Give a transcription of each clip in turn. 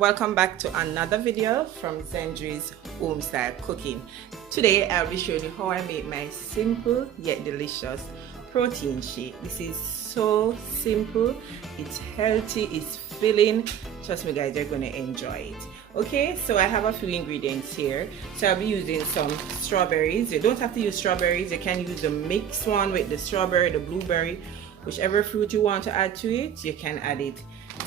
welcome back to another video from Zendri's Home Style Cooking. Today I'll be showing you how I make my simple yet delicious protein shake. This is so simple, it's healthy, it's filling. Trust me guys, you're going to enjoy it. Okay, so I have a few ingredients here. So I'll be using some strawberries. You don't have to use strawberries, you can use the mixed one with the strawberry, the blueberry, whichever fruit you want to add to it, you can add it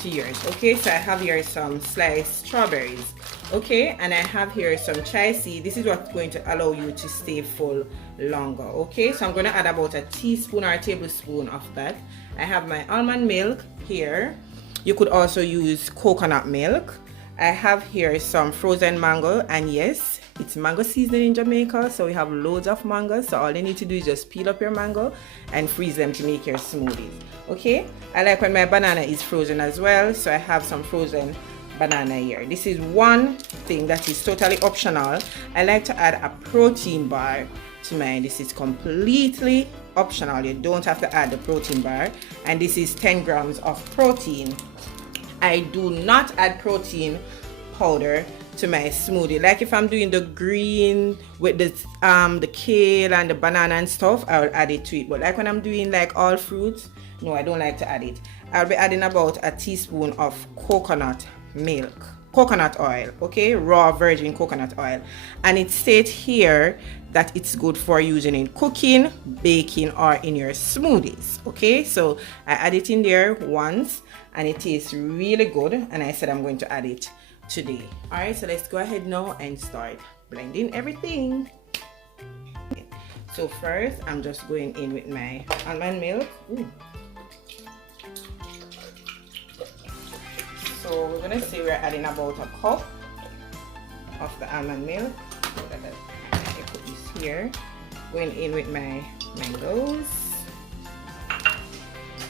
to yours. Okay, so I have here some sliced strawberries. Okay, and I have here some chia seed. This is what's going to allow you to stay full longer. Okay, so I'm going to add about a teaspoon or a tablespoon of that. I have my almond milk here. You could also use coconut milk. I have here some frozen mango, and yes, it's mango season in Jamaica, so we have loads of mangoes. So all you need to do is just peel up your mango and freeze them to make your smoothies. Okay, I like when my banana is frozen as well, so I have some frozen banana here. This is one thing that is totally optional. I like to add a protein bar to mine. This is completely optional. You don't have to add the protein bar, and this is 10 grams of protein. I do not add protein powder to my smoothie. Like if I'm doing the green with the kale and the banana and stuff, I will add it to it. But like when I'm doing like all fruits, no, I don't like to add it. I'll be adding about a teaspoon of coconut milk, coconut oil, okay, raw virgin coconut oil, and it states here that it's good for using in cooking, baking, or in your smoothies. Okay, so I add it in there once and it tastes really good, and I said I'm going to add it today. All right, so let's go ahead now and start blending everything. So first I'm just going in with my almond milk. Ooh. So we're gonna say we're adding about a cup of the almond milk. I put this here. Going in with my mangoes,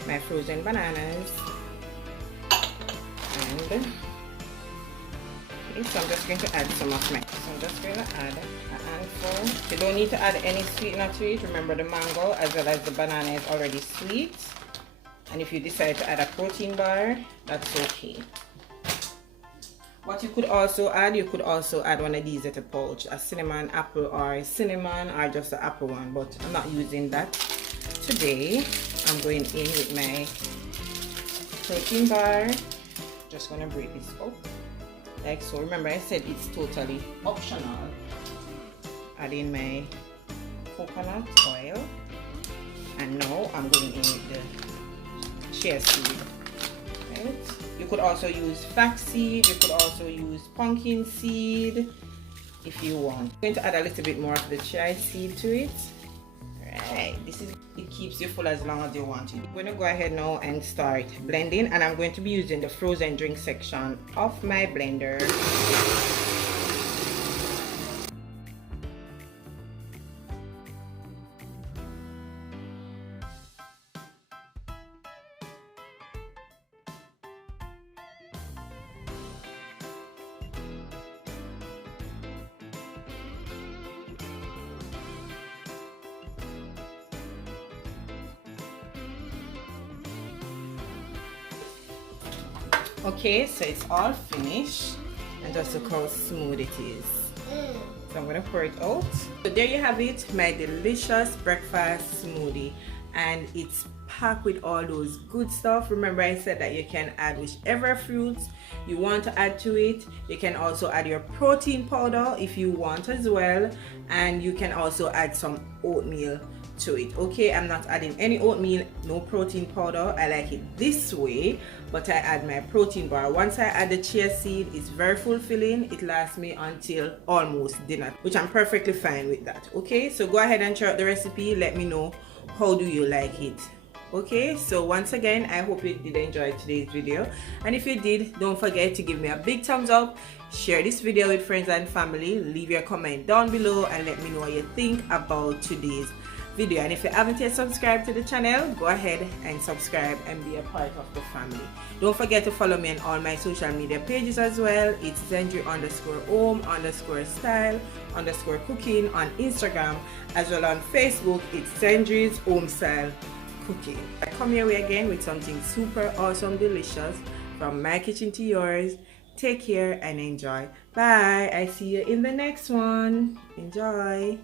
my frozen bananas, and okay, so I'm just going to add some of my. So I'm just going to add a handful. You don't need to add any sweetener to it. Remember, the mango as well as the banana is already sweet. And if you decide to add a protein bar, that's okay. What you could also add one of these at a pouch, a cinnamon apple or cinnamon, or just the apple one, but I'm not using that today. I'm going in with my protein bar. Just gonna break this up like so. Remember, I said it's totally optional. Add in my coconut oil, and now I'm going in with the chia seed. Right? You could also use flax seed, you could also use pumpkin seed if you want. I'm going to add a little bit more of the chia seed to it. Alright, it keeps you full as long as you want it. I'm going to go ahead now and start blending, and I'm going to be using the frozen drink section of my blender. Okay, so it's all finished, and just look how smooth it is. So I'm gonna pour it out. So there you have it, my delicious breakfast smoothie, and it's packed with all those good stuff. Remember, I said that you can add whichever fruits you want to add to it. You can also add your protein powder if you want as well, and you can also add some oatmeal to it. Okay, I'm not adding any oatmeal, no protein powder. I like it this way, but I add my protein bar. Once I add the chia seed, it's very fulfilling. It lasts me until almost dinner, which I'm perfectly fine with that. Okay, so go ahead and try out the recipe. Let me know how do you like it. Okay, so once again, I hope you did enjoy today's video, and if you did, don't forget to give me a big thumbs up, share this video with friends and family, leave your comment down below and let me know what you think about today's video. And if you haven't yet subscribed to the channel, go ahead and subscribe and be a part of the family. Don't forget to follow me on all my social media pages as well. It's Zendri_home_style_cooking on Instagram, as well on Facebook. It's Zendri's Home Style Cooking. I come your way again with something super awesome, delicious, from my kitchen to yours. Take care and enjoy. Bye. I see you in the next one. Enjoy.